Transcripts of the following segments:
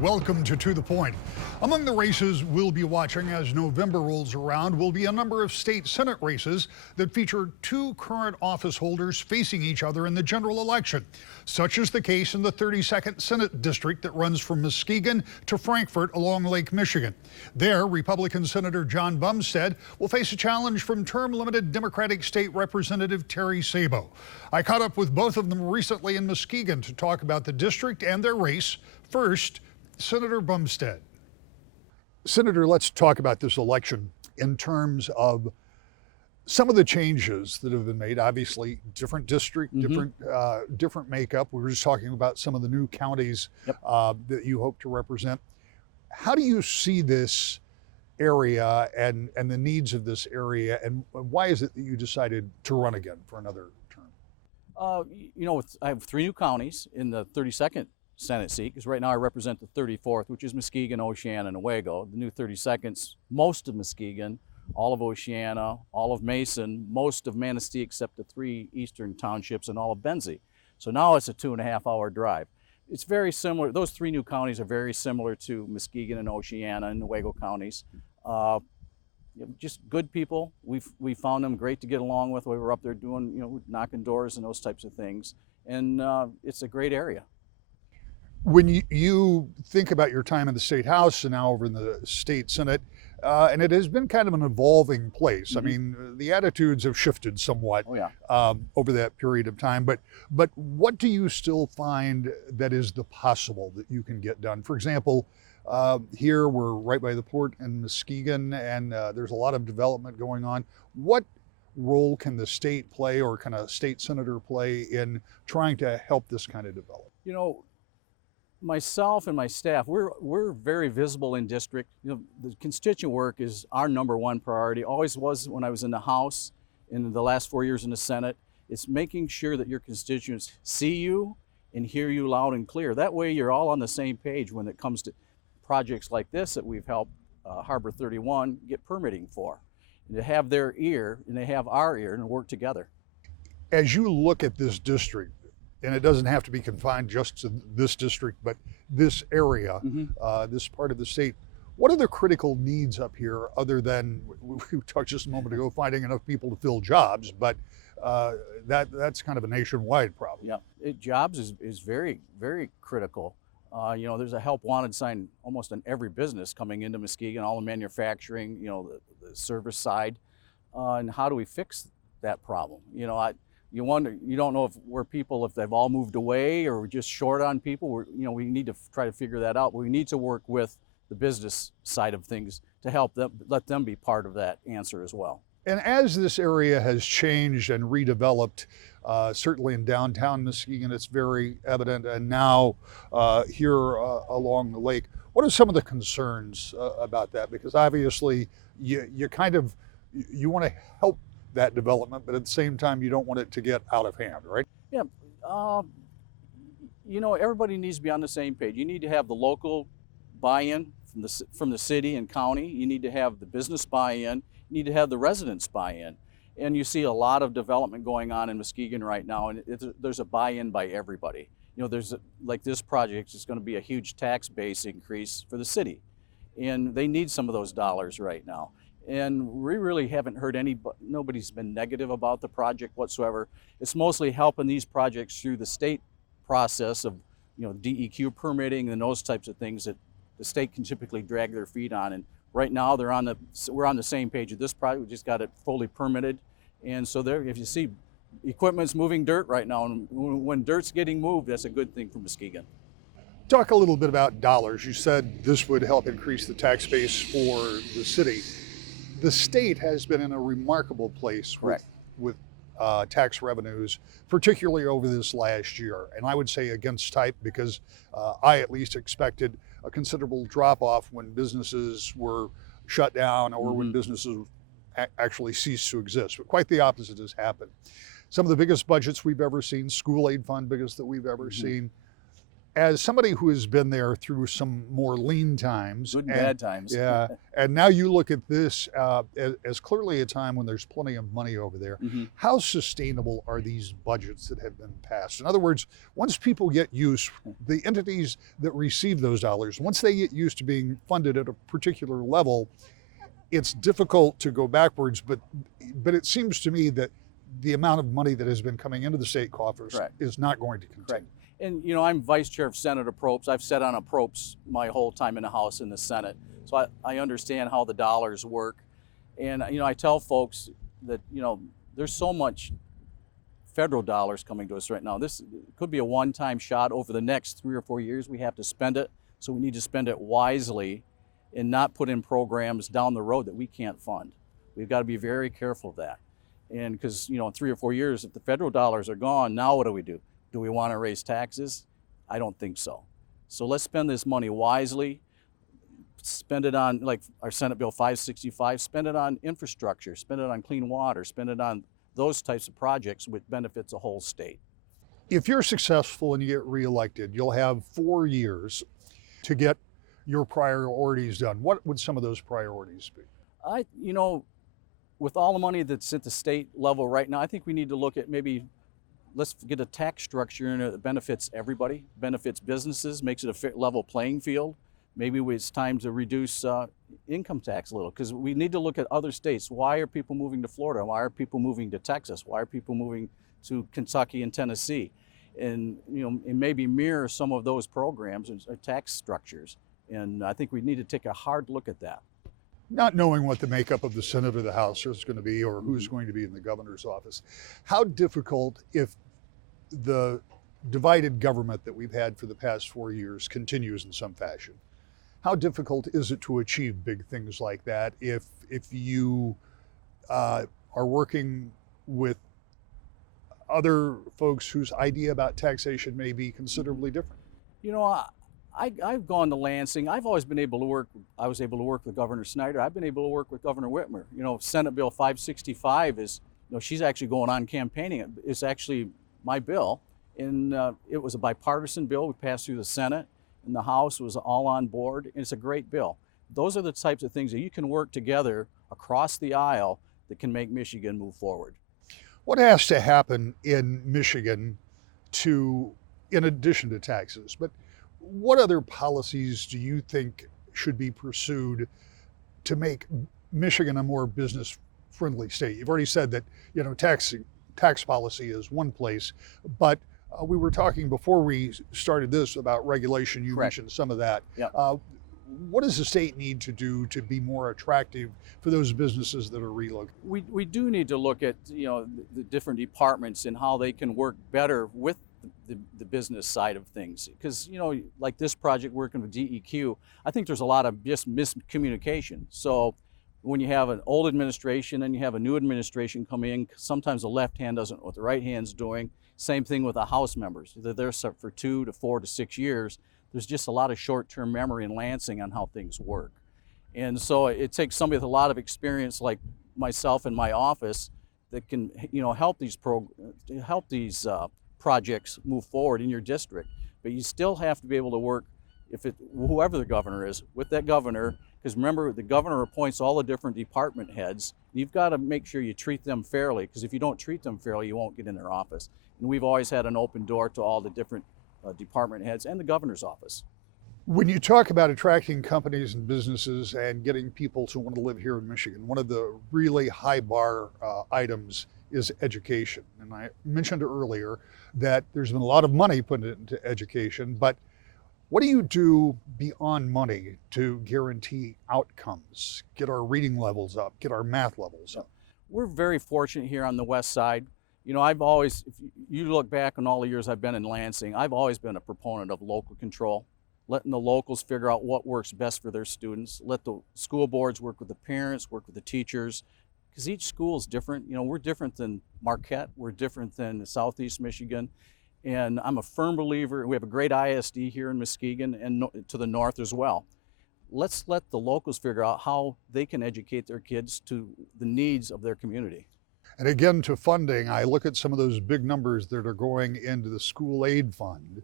Welcome to the Point. Among the races we'll be watching as November rolls around will be a number of state Senate races that feature two current office holders facing each other in the general election. Such is the case in the 32nd Senate District that runs from Muskegon to Frankfort along Lake Michigan. There, Republican Senator Jon Bumstead will face a challenge from term-limited Democratic State Representative Terry Sabo. I caught up with both of them recently in Muskegon to talk about the district and their race. First, Senator Bumstead. Senator, let's talk about this election in terms of some of the changes that have been made. Obviously, different district, different makeup. We were just talking about some of the new counties that you hope to represent. How do you see this area and the needs of this area, and why is it that you decided to run again for another term? I have three new counties in the 32nd Senate seat, because right now I represent the 34th, which is Muskegon, Oceana, and Owego. The new 32nd's most of Muskegon, all of Oceana, all of Mason, most of Manistee except the three eastern townships, and all of Benzie. So now it's a 2.5-hour drive. It's very similar. Those three new counties are very similar to Muskegon and Oceana and Owego counties. Just good people. We found them great to get along with. We were up there doing, knocking doors and those types of things. And it's a great area. When you think about your time in the State House and now over in the State Senate, and it has been kind of an evolving place. I mean, the attitudes have shifted somewhat over that period of time. But what do you still find that is the possible that you can get done? For example, here we're right by the port in Muskegon, and there's a lot of development going on. What role can the state play, or can a state senator play, in trying to help this kind of develop? Myself and my staff, we're very visible in district. The constituent work is our #1 priority. Always was when I was in the House, in the last 4 years in the Senate. It's making sure that your constituents see you and hear you loud and clear. That way you're all on the same page when it comes to projects like this that we've helped Harbor 31 get permitting for. And to have their ear and they have our ear and work together. As you look at this district, and it doesn't have to be confined just to this district, but this area, this part of the state, what are the critical needs up here other than, we talked just a moment ago, finding enough people to fill jobs, but that's kind of a nationwide problem. Yeah, jobs is very, very critical. There's a help wanted sign almost in every business coming into Muskegon, all the manufacturing, the service side. And how do we fix that problem? You wonder, you don't know if they've all moved away or we're just short on people. We need to try to figure that out. But we need to work with the business side of things to help them, let them be part of that answer as well. And as this area has changed and redeveloped, certainly in downtown Muskegon, it's very evident. And now here along the lake, what are some of the concerns about that? Because obviously you want to help that development, but at the same time, you don't want it to get out of hand, right? Yeah, everybody needs to be on the same page. You need to have the local buy-in from the city and county. You need to have the business buy-in. You need to have the residents buy-in. And you see a lot of development going on in Muskegon right now, and there's a buy-in by everybody. Like this project is going to be a huge tax base increase for the city, and they need some of those dollars right now. And we really haven't heard nobody's been negative about the project whatsoever. It's mostly helping these projects through the state process of, DEQ permitting and those types of things that the state can typically drag their feet on. And right now we're on the same page with this project. We just got it fully permitted. And so if you see equipment's moving dirt right now, and when dirt's getting moved, that's a good thing for Muskegon. Talk a little bit about dollars. You said this would help increase the tax base for the city. The state has been in a remarkable place with tax revenues, particularly over this last year. And I would say against type, because I at least expected a considerable drop off when businesses were shut down or when businesses actually ceased to exist. But quite the opposite has happened. Some of the biggest budgets we've ever seen, school aid fund biggest that we've ever seen. As somebody who has been there through some more lean times, Good and bad times. yeah, and now you look at this as clearly a time when there's plenty of money over there. Mhm. How sustainable are these budgets that have been passed? In other words, once people get used, the entities that receive those dollars, once they get used to being funded at a particular level, it's difficult to go backwards. But it seems to me that the amount of money that has been coming into the state coffers Correct. is not going to continue. Correct. And I'm vice chair of Senate Appropriations. I've sat on appropriations my whole time in the House and the Senate, so I understand how the dollars work. And I tell folks that there's so much federal dollars coming to us right now. This could be a one-time shot. Over the next 3 or 4 years, we have to spend it. So we need to spend it wisely and not put in programs down the road that we can't fund. We've got to be very careful of that. And because in 3 or 4 years, if the federal dollars are gone, now what do? Do we want to raise taxes? I don't think so. So let's spend this money wisely. Spend it on, like our Senate Bill 565, spend it on infrastructure, spend it on clean water, spend it on those types of projects which benefits the whole state. If you're successful and you get reelected, you'll have 4 years to get your priorities done. What would some of those priorities be? With all the money that's at the state level right now, I think we need to look at maybe let's get a tax structure that benefits everybody, benefits businesses, makes it a level playing field. Maybe it's time to reduce income tax a little, because we need to look at other states. Why are people moving to Florida? Why are people moving to Texas? Why are people moving to Kentucky and Tennessee? And and maybe mirror some of those programs or tax structures. And I think we need to take a hard look at that. Not knowing what the makeup of the Senate or the House is going to be, or who's going to be in the governor's office, how difficult, if the divided government that we've had for the past 4 years continues in some fashion, how difficult is it to achieve big things like that if you are working with other folks whose idea about taxation may be considerably different? I've gone to Lansing. I've always been able to work. I was able to work with Governor Snyder. I've been able to work with Governor Whitmer. Senate Bill 565 is, she's actually going on campaigning. It's actually my bill, and it was a bipartisan bill. We passed through the Senate, and the House was all on board, and it's a great bill. Those are the types of things that you can work together across the aisle that can make Michigan move forward. What has to happen in Michigan in addition to taxes, but what other policies do you think should be pursued to make Michigan a more business-friendly state? You've already said that tax policy is one place, but we were talking before we started this about regulation. You Correct. mentioned some of that. Yep. What does the state need to do to be more attractive for those businesses that are relocated? We do need to look at the different departments and how they can work better with the business side of things, because like this project working with DEQ, I think there's a lot of just miscommunication. So when you have an old administration and you have a new administration come in, sometimes the left hand doesn't know what the right hand's doing. Same thing with the House members. They're there for 2 to 4 to 6 years. There's just a lot of short-term memory in Lansing on how things work. And so it takes somebody with a lot of experience like myself in my office that can help these projects move forward in your district. But you still have to be able to work, whoever the governor is, with that governor, because remember, the governor appoints all the different department heads. You've got to make sure you treat them fairly, because if you don't treat them fairly, you won't get in their office. And we've always had an open door to all the different department heads and the governor's office. When you talk about attracting companies and businesses and getting people to want to live here in Michigan, one of the really high bar items is education. And I mentioned earlier that there's been a lot of money put into education, but what do you do beyond money to guarantee outcomes, get our reading levels up, get our math levels up? We're very fortunate here on the west side. I've always, if you look back on all the years I've been in Lansing, I've always been a proponent of local control, letting the locals figure out what works best for their students, let the school boards work with the parents, work with the teachers, because each school is different. We're different than Marquette, we're different than Southeast Michigan, and I'm a firm believer. We have a great ISD here in Muskegon and to the north as well. Let's let the locals figure out how they can educate their kids to the needs of their community. And again, to funding, I look at some of those big numbers that are going into the school aid fund,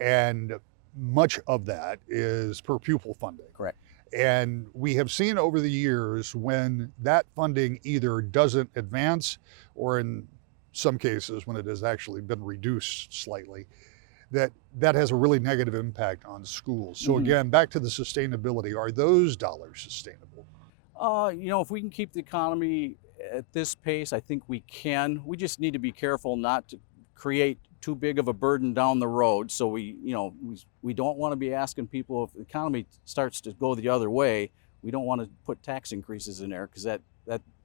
and much of that is per pupil funding. Correct. And we have seen over the years when that funding either doesn't advance, or in some cases when it has actually been reduced slightly, that has a really negative impact on schools. So again, back to the sustainability, are those dollars sustainable? If we can keep the economy at this pace, I think we can. We just need to be careful not to create too big of a burden down the road. So we don't want to be asking people, if the economy starts to go the other way, we don't want to put tax increases in there, because that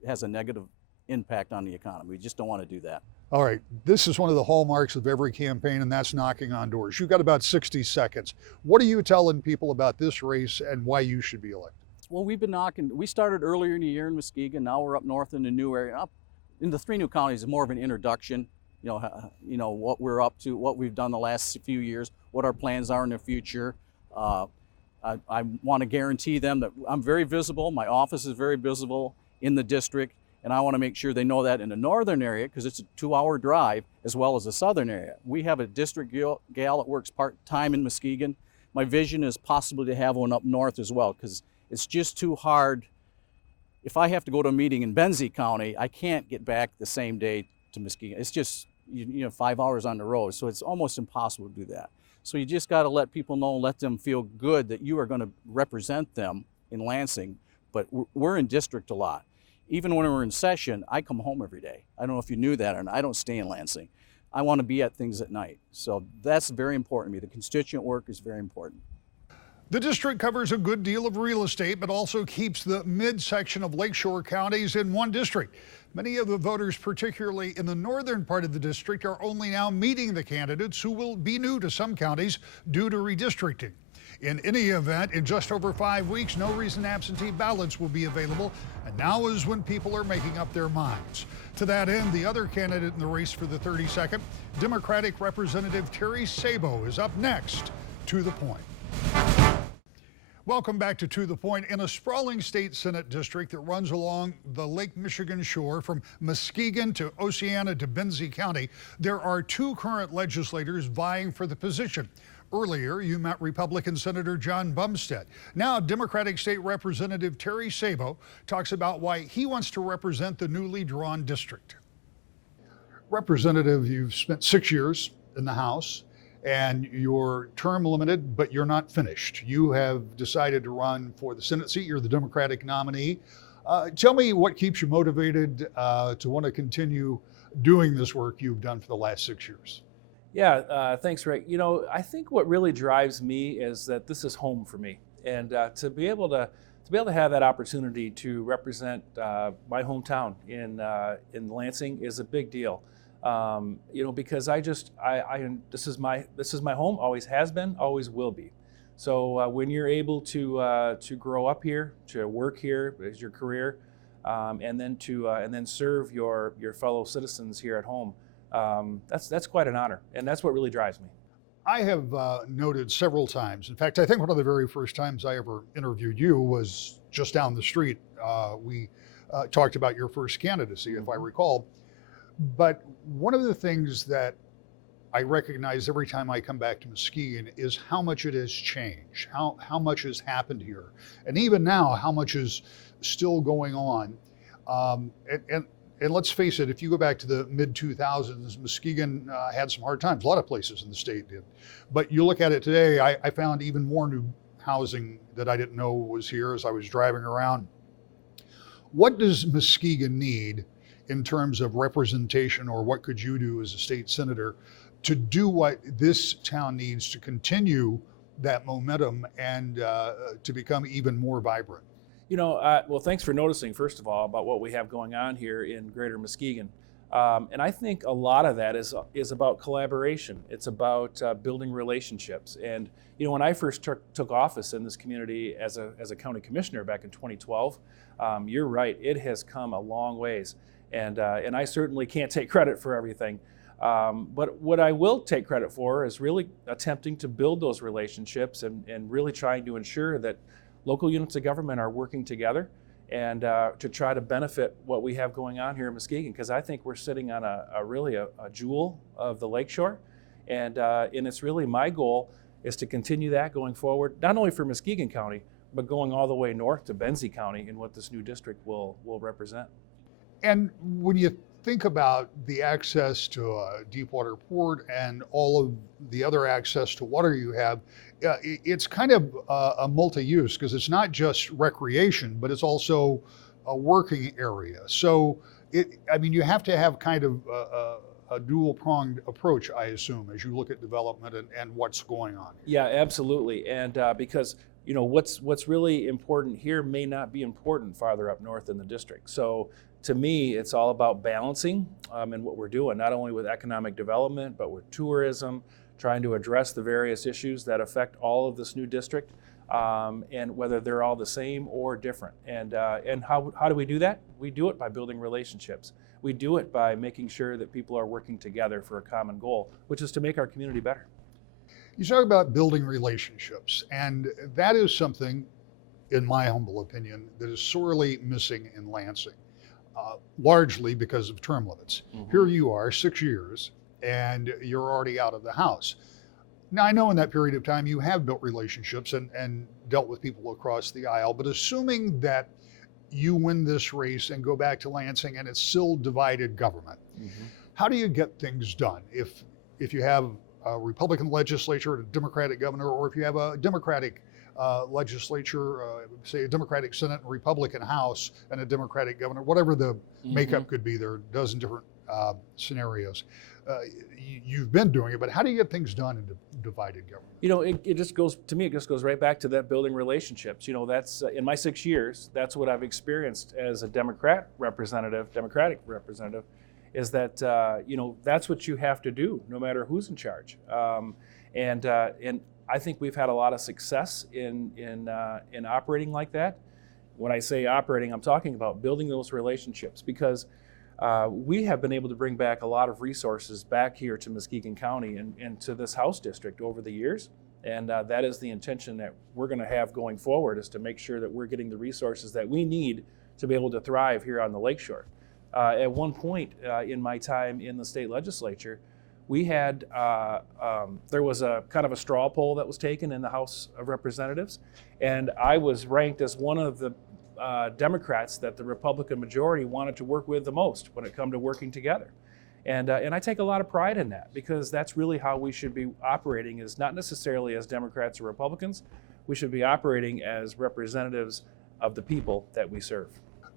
has a negative impact on the economy. We just don't want to do that. All right, this is one of the hallmarks of every campaign, and that's knocking on doors. You've got about 60 seconds. What are you telling people about this race and why you should be elected? Well, we've been knocking. We started earlier in the year in Muskegon. Now we're up north in the new area. Up in the 3 new counties is more of an introduction. What we're up to, what we've done the last few years, what our plans are in the future. I want to guarantee them that I'm very visible. My office is very visible in the district, and I want to make sure they know that in the northern area, because it's a 2-hour drive, as well as the southern area. We have a district gal that works part-time in Muskegon. My vision is possibly to have one up north as well, because it's just too hard. If I have to go to a meeting in Benzie County, I can't get back the same day to Muskegon. It's just 5 hours on the road, so it's almost impossible to do that. So you just got to let people know, let them feel good that you are going to represent them in Lansing. But we're in district a lot. Even when we're in session, I come home every day. I don't know if you knew that, or not. I don't stay in Lansing. I want to be at things at night. So that's very important to me. The constituent work is very important. The district covers a good deal of real estate, but also keeps the midsection of Lakeshore counties in one district. Many of the voters, particularly in the northern part of the district, are only now meeting the candidates who will be new to some counties due to redistricting. In any event, in just over 5 weeks, no reason absentee ballots will be available, and now is when people are making up their minds. To that end, the other candidate in the race for the 32nd, Democratic Representative Terry Sabo, is up next. To the Point. Welcome back to the Point. In a sprawling state Senate district that runs along the Lake Michigan shore from Muskegon to Oceana to Benzie County, there are 2 current legislators vying for the position. Earlier, you met Republican Senator Jon Bumstead. Now, Democratic State Representative Terry Sabo talks about why he wants to represent the newly drawn district. Representative, you've spent 6 years in the House, and you're term limited, but you're not finished. You have decided to run for the Senate seat. You're the Democratic nominee. Tell me what keeps you motivated to want to continue doing this work you've done for the last 6 years. Yeah, thanks, Rick. I think what really drives me is that this is home for me, and to be able to have that opportunity to represent my hometown in Lansing is a big deal. Because this is my home, always has been, always will be. So when you're able to grow up here, to work here as your career, and then serve your fellow citizens here at home, that's quite an honor, and that's what really drives me. I have noted several times. In fact, I think one of the very first times I ever interviewed you was just down the street. We talked about your first candidacy, if I recall. But one of the things that I recognize every time I come back to Muskegon is how much it has changed, how much has happened here. And even now, how much is still going on. And let's face it, if you go back to the mid-2000s, Muskegon had some hard times. A lot of places in the state did. But you look at it today, I found even more new housing that I didn't know was here as I was driving around. What does Muskegon need in terms of representation, or what could you do as a state senator to do what this town needs to continue that momentum and to become even more vibrant? Well, thanks for noticing, first of all, about what we have going on here in Greater Muskegon. And I think a lot of that is about collaboration. It's about building relationships. And when I first took office in this community as a county commissioner back in 2012, you're right, it has come a long ways. And I certainly can't take credit for everything. But what I will take credit for is really attempting to build those relationships and really trying to ensure that local units of government are working together and to try to benefit what we have going on here in Muskegon, because I think we're sitting on a really jewel of the lakeshore, And it's really my goal is to continue that going forward, not only for Muskegon County, but going all the way north to Benzie County in what this new district will represent. And when you think about the access to a deepwater port and all of the other access to water you have, it's kind of a multi-use, because it's not just recreation, but it's also a working area. So, you have to have kind of a dual-pronged approach, I assume, as you look at development and what's going on. Yeah, absolutely. And because what's really important here may not be important farther up north in the district. So to me, it's all about balancing in what we're doing, not only with economic development, but with tourism, trying to address the various issues that affect all of this new district, and whether they're all the same or different. And how do we do that? We do it by building relationships. We do it by making sure that people are working together for a common goal, which is to make our community better. You talk about building relationships, and that is something, in my humble opinion, that is sorely missing in Lansing, largely because of term limits. Mm-hmm. Here you are, 6 years, and you're already out of the House. Now, I know in that period of time you have built relationships and dealt with people across the aisle, but assuming that you win this race and go back to Lansing and it's still divided government, Mm-hmm. how do you get things done if you have a Republican legislature and a Democratic governor, or if you have a Democratic legislature, say a Democratic Senate and Republican House and a Democratic governor, whatever the Mm-hmm. makeup could be, there are a dozen different scenarios. You've been doing it, but how do you get things done in divided government? It just goes, to me, it just goes right back to that building relationships. That's in my 6 years, that's what I've experienced as a Democratic representative, is that, that's what you have to do no matter who's in charge. And I think we've had a lot of success in operating like that. When I say operating, I'm talking about building those relationships, because we have been able to bring back a lot of resources back here to Muskegon County and to this House district over the years. And that is the intention that we're going to have going forward, is to make sure that we're getting the resources that we need to be able to thrive here on the lakeshore. At one point in my time in the state legislature, we had, there was a kind of a straw poll that was taken in the House of Representatives, and I was ranked as one of the Democrats that the Republican majority wanted to work with the most when it come to working together. And I take a lot of pride in that, because that's really how we should be operating, is not necessarily as Democrats or Republicans. We should be operating as representatives of the people that we serve.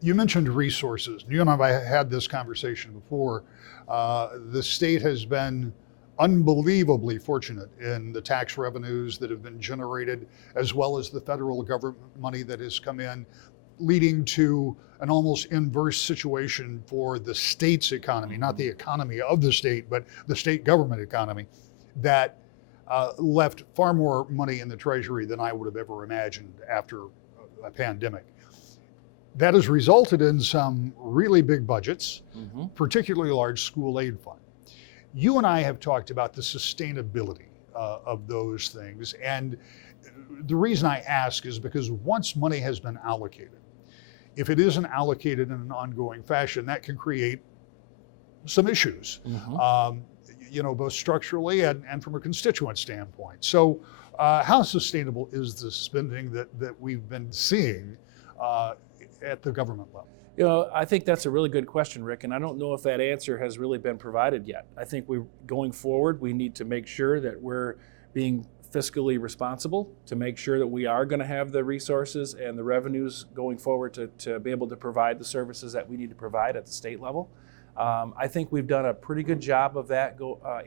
You mentioned resources. You and I have had this conversation before. The state has been unbelievably fortunate in the tax revenues that have been generated, as well as the federal government money that has come in, leading to an almost inverse situation for the state's economy, not the economy of the state, but the state government economy, that left far more money in the treasury than I would have ever imagined after a pandemic. That has resulted in some really big budgets, Mm-hmm. particularly large school aid fund. You and I have talked about the sustainability of those things. And the reason I ask is because once money has been allocated, if it isn't allocated in an ongoing fashion, that can create some issues, Mm-hmm. Both structurally and from a constituent standpoint. So how sustainable is the spending that we've been seeing at the government level? I think that's a really good question, Rick, and I don't know if that answer has really been provided yet. I think going forward, we need to make sure that we're being fiscally responsible, to make sure that we are going to have the resources and the revenues going forward to be able to provide the services that we need to provide at the state level. I think we've done a pretty good job of that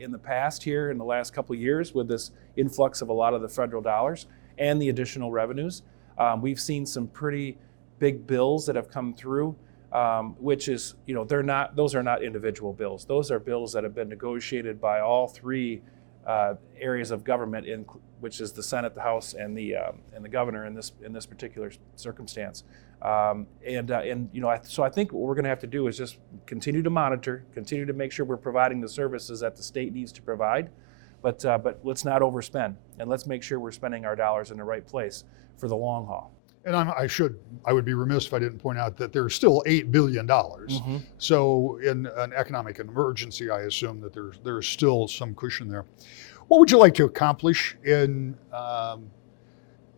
in the past here in the last couple of years with this influx of a lot of the federal dollars and the additional revenues. We've seen some pretty big bills that have come through, which is, those are not individual bills. Those are bills that have been negotiated by all three areas of government, which is the Senate, the House, and the governor in this particular circumstance. So I think what we're going to have to do is just continue to monitor, continue to make sure we're providing the services that the state needs to provide, but let's not overspend, and let's make sure we're spending our dollars in the right place for the long haul. And I would be remiss if I didn't point out that there's still $8 billion. So in an economic emergency, I assume that there's still some cushion there. What would you like to accomplish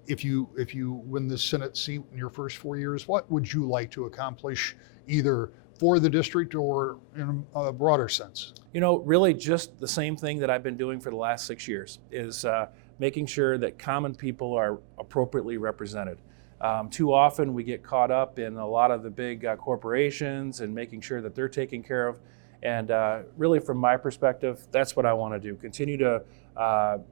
if you win the Senate seat in your first 4 years? What would you like to accomplish either for the district or in a broader sense? You know, really just the same thing that I've been doing for the last 6 years is making sure that common people are appropriately represented. Too often we get caught up in a lot of the big corporations and making sure that they're taken care of. And really from my perspective, that's what I want to do. Continue to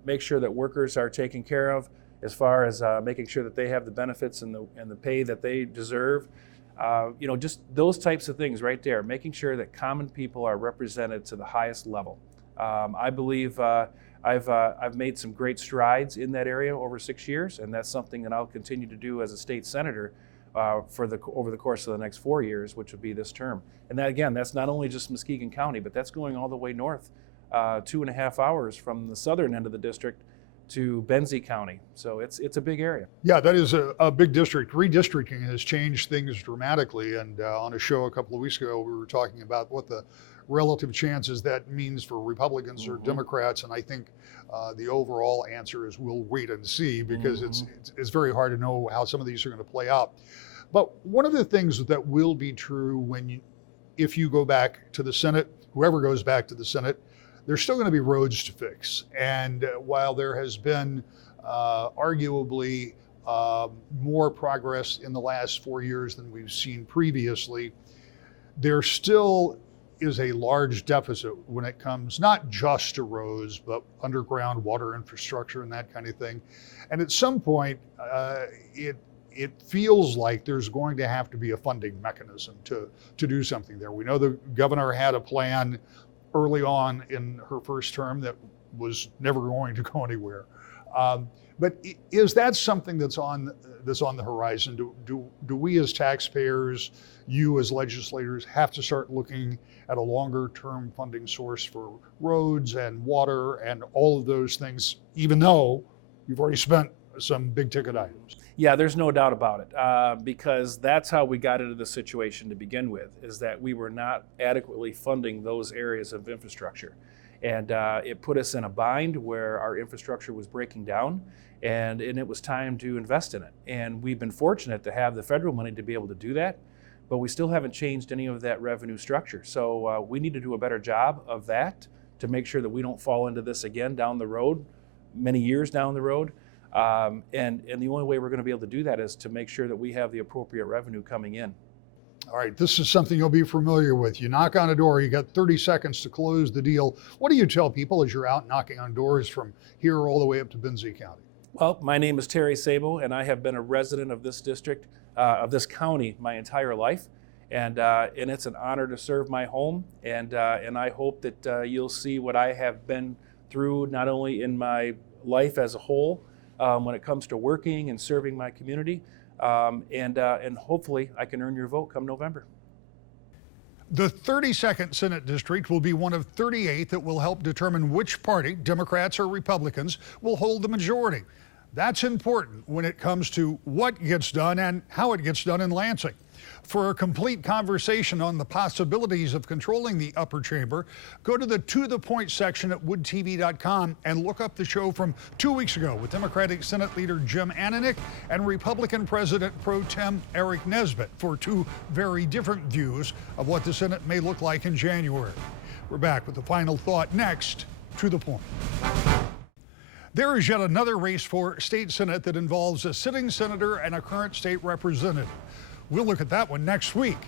make sure that workers are taken care of as far as making sure that they have the benefits and the pay that they deserve. You know, just those types of things right there, making sure that common people are represented to the highest level. I believe I've made some great strides in that area over 6 years, and that's something that I'll continue to do as a state senator over the course of the next 4 years, which would be this term. And that, again, that's not only just Muskegon County, but that's going all the way north, 2.5 hours from the southern end of the district to Benzie County. So it's a big area. Yeah, that is a big district. Redistricting has changed things dramatically. And on a show a couple of weeks ago, we were talking about what the relative chances that means for Republicans or Democrats. And I think the overall answer is we'll wait and see, because it's very hard to know how some of these are going to play out. But one of the things that will be true if you go back to the Senate, whoever goes back to the Senate, there's still going to be roads to fix. And while there has been arguably more progress in the last 4 years than we've seen previously, there still is a large deficit when it comes not just to roads, but underground water infrastructure and that kind of thing. And at some point, it feels like there's going to have to be a funding mechanism to do something there. We know the governor had a plan early on in her first term that was never going to go anywhere. But is that something that's on the horizon? Do we as taxpayers, you as legislators, have to start looking at a longer term funding source for roads and water and all of those things, even though you've already spent some big ticket items? Yeah, there's no doubt about it, because that's how we got into the situation to begin with, is that we were not adequately funding those areas of infrastructure. And it put us in a bind where our infrastructure was breaking down, and it was time to invest in it. And we've been fortunate to have the federal money to be able to do that, but we still haven't changed any of that revenue structure. So we need to do a better job of that to make sure that we don't fall into this again down the road, many years down the road. And the only way we're going to be able to do that is to make sure that we have the appropriate revenue coming in. All right, this is something you'll be familiar with. You knock on a door, you got 30 seconds to close the deal. What do you tell people as you're out knocking on doors from here all the way up to Benzie County? Well, my name is Terry Sabo, and I have been a resident of this district, of this county, my entire life. And it's an honor to serve my home. And I hope that you'll see what I have been through, not only in my life as a whole, when it comes to working and serving my community, and hopefully I can earn your vote come November. The 32nd Senate District will be one of 38 that will help determine which party, Democrats or Republicans, will hold the majority. That's important when it comes to what gets done and how it gets done in Lansing. For a complete conversation on the possibilities of controlling the upper chamber, go to the To The Point section at woodtv.com and look up the show from 2 weeks ago with Democratic Senate Leader Jim Ananich and Republican President Pro Tem Eric Nesbitt for two very different views of what the Senate may look like in January. We're back with the final thought next, To The Point. There is yet another race for state senate that involves a sitting senator and a current state representative. We'll look at that one next week.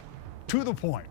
To The Point.